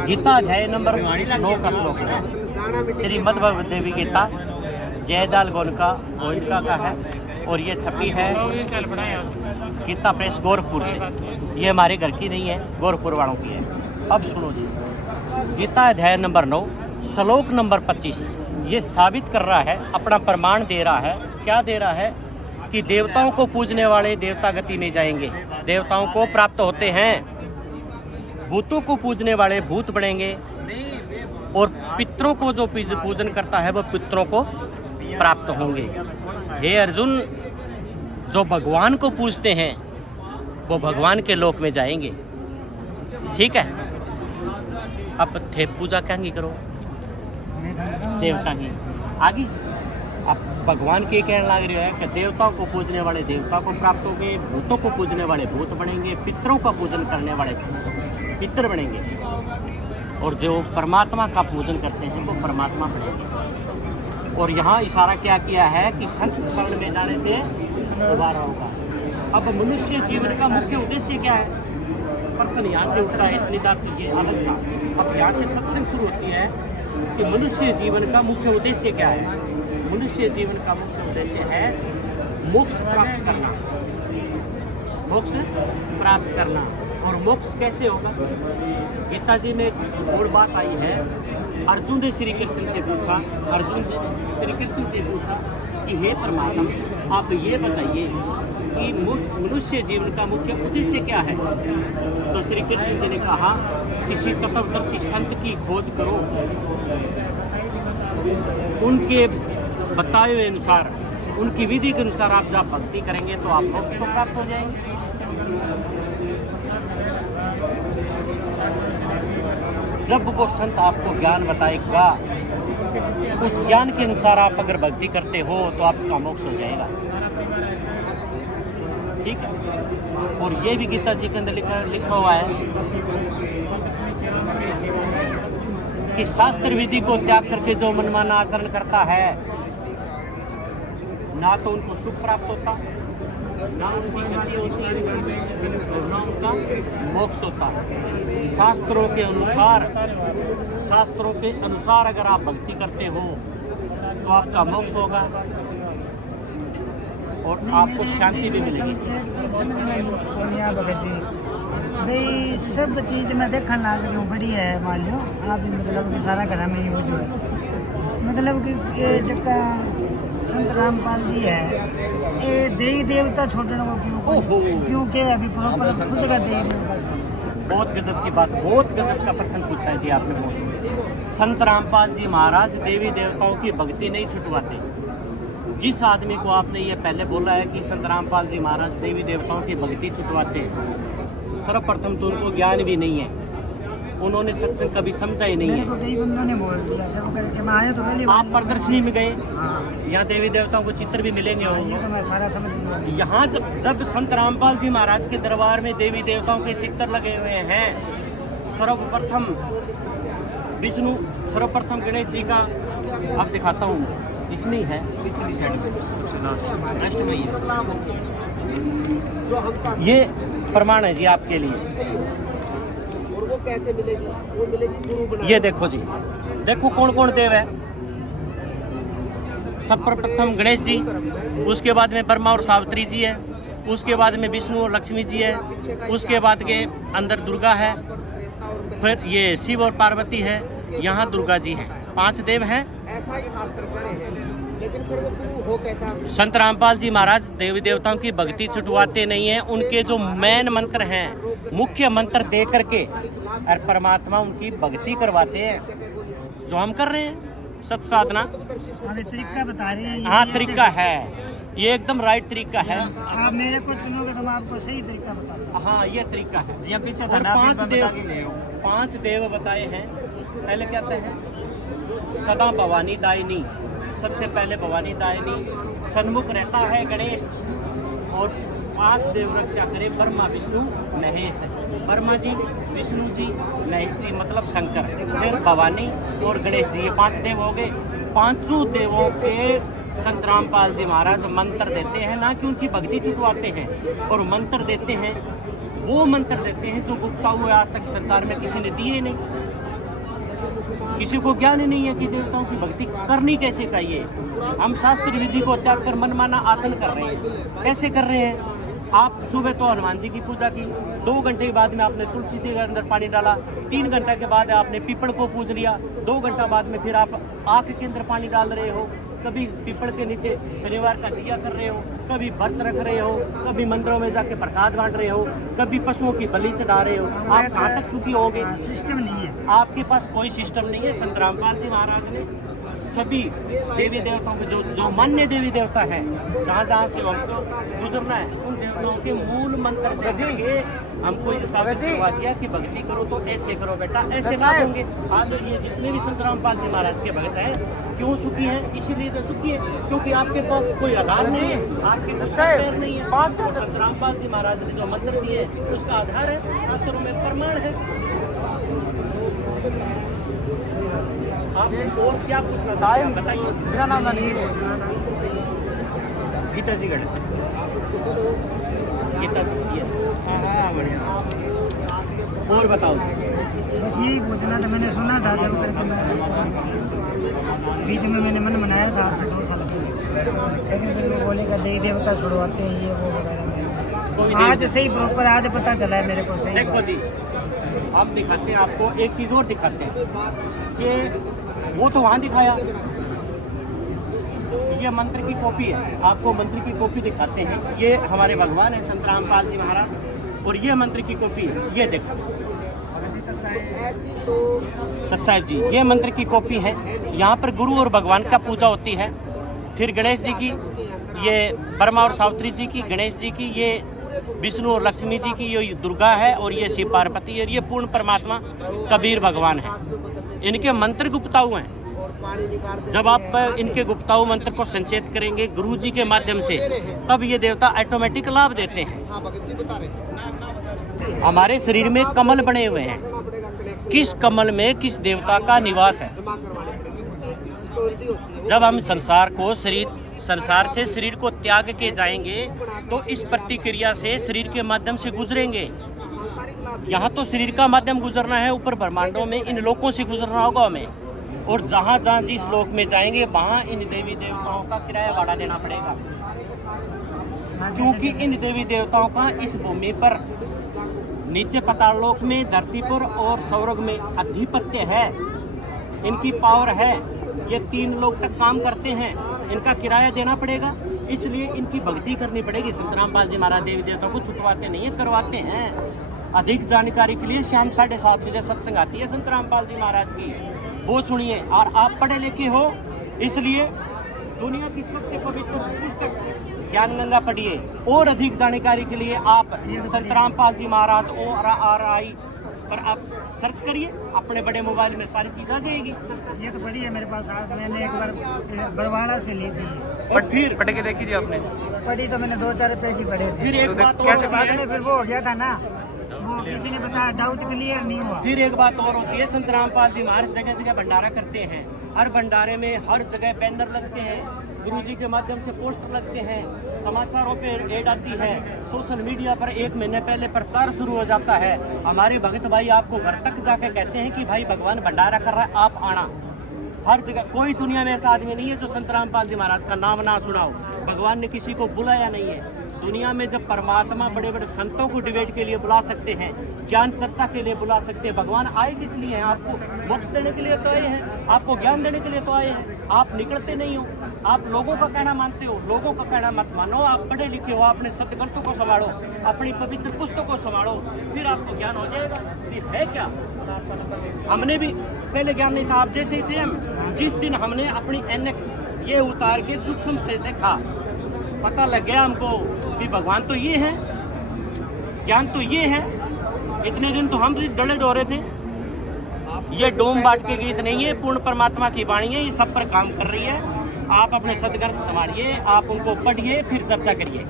गीता अध्याय नंबर 9 का श्लोक है। श्रीमद् भगवत देवी गीता जयदाल गोयनका का है और ये छपी है गीता प्रेस गोरखपुर से। ये हमारे घर की नहीं है, गोरखपुर वालों की है। अब सुनो जी, गीता अध्याय नंबर 9 श्लोक नंबर 25 ये साबित कर रहा है, अपना प्रमाण दे रहा है। क्या दे रहा है कि देवताओं को पूजने वाले देवता गति नहीं जाएंगे, देवताओं को प्राप्त होते हैं। भूतों को पूजने वाले भूत बनेंगे और पितरों को जो पूजन करता है वह पितरों को प्राप्त होंगे। हे अर्जुन, जो भगवान को पूजते हैं वो भगवान के लोक में जाएंगे। ठीक है, अब थे पूजा क्या नहीं करो देवता की आगे। अब भगवान के कहने लग रहे हैं कि देवताओं को पूजने वाले देवता को प्राप्त होंगे, भूतों को पूजने वाले भूत बनेंगे, पितरों का पूजन करने वाले पितर बनेंगे और जो परमात्मा का पूजन करते हैं वो परमात्मा बनेंगे। और यहाँ इशारा क्या किया है कि संत शरण में जाने से दोबारा होगा। अब मनुष्य जीवन का मुख्य उद्देश्य क्या है? प्रश्न यहाँ से उठता है, इतनी बार तो ये अलग था। अब यहाँ से सत्संग शुरू होती है कि मनुष्य जीवन का मुख्य उद्देश्य क्या है? मनुष्य जीवन का मुख्य उद्देश्य है मोक्ष प्राप्त करना, मोक्ष प्राप्त करना। और मोक्ष कैसे होगा? गीता जी में एक और बात आई है। अर्जुन ने श्री कृष्ण से पूछा, अर्जुन जी श्री कृष्ण से पूछा कि हे परमात्मा, आप ये बताइए कि मनुष्य जीवन का मुख्य उद्देश्य क्या है? तो श्री कृष्ण जी ने कहा, किसी तत्वदर्शी संत की खोज करो, उनके बताए हुए अनुसार, उनकी विधि के अनुसार आप जब भक्ति करेंगे तो आप मोक्ष को प्राप्त हो जाएंगे। जब वो संत आपको ज्ञान बताएगा, उस ज्ञान के अनुसार आप अगर भक्ति करते हो तो आपका मोक्ष हो जाएगा। ठीक है, और ये भी गीता जी के अंदर लिखा हुआ है कि शास्त्र विधि को त्याग करके जो मनमाना आचरण करता है, ना तो उनको सुख प्राप्त होता, ना उनकी गति होती और ना उनका मोक्ष होता। शास्त्रों के अनुसार अगर आप भक्ति करते हो तो आपका मोक्ष होगा और आपको शांति भी मिलेगी। भाई सब चीज़ मैं देखने लग रही हूँ, बड़ी है। मान लो आप मतलब कि सारा घर में यूज हो, मतलब कि ये जगह संत रामपाल जी है, ये देवी देवता छोड़ने को क्यों के अभी प्रॉपर खुद का देवी देवता। बहुत गजब की बात, बहुत गजब का प्रश्न पूछा है जी आपने। बहुत संत रामपाल जी महाराज देवी देवताओं की भक्ति नहीं छुटवाते। जिस आदमी को आपने ये पहले बोला है कि संत रामपाल जी महाराज देवी देवताओं की भक्ति छुटवाते, सर्वप्रथम तो उनको ज्ञान भी नहीं है, उन्होंने सत्संग कभी समझा ही नहीं है। आप प्रदर्शनी में गए, यहाँ देवी देवताओं को चित्र भी मिलेंगे होंगे। यहाँ जब संत रामपाल जी महाराज के दरबार में देवी देवताओं के चित्र लगे हुए हैं, सर्वप्रथम विष्णु, सर्वप्रथम गणेश जी का आप दिखाता हूँ, इसमें ही है, पिछली साइड में ये प्रमाण है जी आपके लिए। वो कैसे मिलेगी? वो मिलेगी गुरु बना। ये देखो जी, देखो कौन कौन देव है। सर्वप्रथम गणेश जी, उसके बाद में ब्रह्मा और सावित्री जी है, उसके बाद में विष्णु और लक्ष्मी जी है, उसके बाद के अंदर दुर्गा है, फिर ये शिव और पार्वती है, यहाँ दुर्गा जी है। 5 देव हैं। ऐसा ही शास्त्र करे हैं, लेकिन फिर वो गुरु हो कैसा? संत रामपाल जी महाराज देवी देवताओं की भक्ति छुटवाते नहीं हैं। उनके जो मेन मंत्र हैं, मुख्य मंत्र दे करके और परमात्मा उनकी भक्ति करवाते हैं, जो हम कर रहे हैं सत साधना। तरीका बता रहे हैं। हाँ, तरीका है, ये एकदम राइट तरीका है। आप मेरे को चुनोगे तो मैं आपको सही तरीका बताता हूँ। हाँ, ये तरीका है। जी, पीछे और 5 देव बताए हैं। पहले कहते हैं सदा भवानी दायिनी, सबसे पहले भवानी दायिनी सन्मुख रहता है गणेश, और 5 देव रक्षा करे ब्रह्मा विष्णु महेश। ब्रह्मा जी, विष्णु जी, महेश जी मतलब शंकर, फिर भवानी और गणेश जी, ये 5 देव हो गए। 5 देवों के संत रामपाल जी महाराज मंत्र देते हैं, ना कि उनकी भक्ति छुटवाते हैं। और मंत्र देते हैं, वो मंत्र देते हैं जो गुप्ता हुए आज तक संसार में किसी ने दिए नहीं। किसी को ज्ञान ही नहीं है कि देवताओं की भक्ति करनी कैसे चाहिए। हम शास्त्र विधि को त्याग कर मनमाना आसन कर रहे हैं। कैसे कर रहे हैं? आप सुबह तो हनुमान जी की पूजा की, 2 घंटे के बाद में आपने तुलसी जी के अंदर पानी डाला, 3 घंटे के बाद आपने पीपल को पूज लिया, 2 घंटा बाद में फिर आप आँख के अंदर पानी डाल रहे हो, कभी पीपल के नीचे शनिवार का दिया कर रहे हो, कभी व्रत रख रहे हो, कभी मंदिरों में जाके प्रसाद बांट रहे हो, कभी पशुओं की बलि चढ़ा रहे हो। आप कहाँ तक सुखी होगे? सिस्टम नहीं है। आपके पास कोई सिस्टम नहीं है। संत रामपाल जी महाराज ने सभी देवी देवताओं के जो मान्य देवी देवता है, जहाँ जहाँ से हमको गुजरना है, उन देवताओं के मूल मंत्र बजेंगे। हमको ये साबित करवा दिया कि भक्ति करो तो ऐसे करो बेटा, ऐसे ना होंगे। आज ये जितने भी संत रामपाल जी महाराज के भक्त हैं, क्यों सुखी हैं? इसीलिए तो सुखी है क्योंकि आपके पास कोई आधार नहीं है, आपके पास पैर नहीं है। और संत रामपाल जी महाराज ने जो मंत्र दिए उसका आधार है, शास्त्रों में प्रमाण है। आप और क्या पूछना चाहते हैं बताइए। मेरा नाम नहीं गीता जी गढ़, गीता जी ये हाँ बढ़िया। और बताओ। बस यही पूछना था। मैंने सुना था जब करके बीच में मैंने मन बनाया था आज से 2 साल पहले, लेकिन फिर वो बोलेगा देवी देवता छुड़वाते हैं ये वो वगैरह। आज सही प्रॉपर आज पता चला है मेरे को। सही देखो जी, हम दिखाते हैं आपको एक चीज़ और दिखाते हैं कि वो तो वहाँ दिखाया, ये मंत्र की कॉपी है। आपको मंत्र की कॉपी दिखाते हैं। ये हमारे भगवान है संत रामपाल जी महाराज, और ये मंत्र की कॉपी है। ये देखो सतसाहिब जी, ये मंत्र की कॉपी है। यहाँ पर गुरु और भगवान का पूजा होती है। फिर गणेश जी की, ये ब्रह्मा और सावित्री जी की, गणेश जी की, ये विष्णु और लक्ष्मी जी की, ये दुर्गा है, और ये शिव पार्वती है, और ये पूर्ण परमात्मा कबीर भगवान है। इनके मंत्र गुप्ताऊ हैं। जब आप इनके गुप्ताऊ मंत्र को संचेत करेंगे गुरु जी के माध्यम से, तब ये देवता ऑटोमेटिक लाभ देते हैं। हमारे शरीर में कमल बने हुए हैं। किस कमल में किस देवता का निवास है? जब हम संसार से शरीर को त्याग के जाएंगे तो इस प्रतिक्रिया से शरीर के माध्यम से गुजरेंगे। यहाँ तो शरीर का माध्यम गुजरना है, ऊपर ब्रह्मांडों में इन लोकों से गुजरना होगा हमें। और जहाँ जहाँ जिस लोक में जाएंगे वहाँ इन देवी देवताओं का किराया भाड़ा देना पड़ेगा, क्योंकि इन देवी देवताओं का इस भूमि पर नीचे पाताल लोक में, धरती पर और स्वर्ग में अधिपत्य है। इनकी पावर है। ये 3 लोग तक काम करते हैं, इनका किराया देना पड़ेगा, इसलिए इनकी भक्ति करनी पड़ेगी। संत रामपाल जी महाराज देवी देवताओं को छुटवाते नहीं है, करवाते हैं। अधिक जानकारी के लिए शाम 7:30 बजे सत्संग आती है संत रामपाल जी महाराज की, वो सुनिए। और आप पढ़े लिखे हो, इसलिए दुनिया की सबसे पवित्र पुस्तक ज्ञान गंगा पढ़िए। और अधिक जानकारी के लिए आप संत रामपाल जी महाराज ORI पर आप सर्च करिए, अपने बड़े मोबाइल में सारी चीज़ आ जाएगी। ये तो बड़ी है मेरे पास। आज मैंने एक बार बरवाड़ा से ली थी, और फिर पढ़ के देखी जी आपने? पढ़ी तो मैंने 2-4 पेज ही पढ़े थे। फिर एक बात कैसे और बाद में फिर वो हो गया था ना, वो किसी ने बताया, डाउट क्लियर नहीं हुआ। फिर एक बात और होती है, संत रामपाल जी महाराज जगह जगह भंडारा करते हैं। हर भंडारे में हर जगह बैनर लगते हैं, गुरुजी के माध्यम से पोस्टर लगते हैं, समाचारों पे एड आती है, सोशल मीडिया पर 1 महीने पहले प्रचार शुरू हो जाता है। हमारे भगत भाई आपको घर तक जाके कहते हैं कि भाई भगवान भंडारा कर रहा है, आप आना। हर जगह कोई दुनिया में ऐसा आदमी नहीं है जो संत रामपाल जी महाराज का नाम ना सुना हो। भगवान ने किसी को बुलाया नहीं है। दुनिया में जब परमात्मा बड़े बड़े संतों को डिबेट के लिए बुला सकते हैं, ज्ञान चर्चा के लिए बुला सकते हैं, भगवान आए किस लिए हैं? आपको मोक्ष देने के लिए तो आए हैं, आपको ज्ञान देने के लिए तो आए हैं। आप निकलते नहीं हो, आप लोगों का कहना मानते हो। लोगों का कहना मत मानो, आप पढ़े लिखे हो, अपने सदग्रंथों को संभालो, अपनी पवित्र पुस्तकों को संभालो, फिर आपको ज्ञान हो जाएगा। ये है क्या? हमने भी पहले ज्ञान नहीं था, आप जैसे ही थे हम। जिस दिन हमने अपनी ऐनक ये उतार के सूक्ष्म से देखा, पता लग गया हमको कि भगवान तो ये है, ज्ञान तो ये है। इतने दिन तो हम डरे डोरे थे। ये डोम बाट के गीत नहीं है, पूर्ण परमात्मा की वाणी है, ये सब पर काम कर रही है। आप अपने सदग्रंथ संभालिए, आप उनको पढ़िए, फिर चर्चा करिए।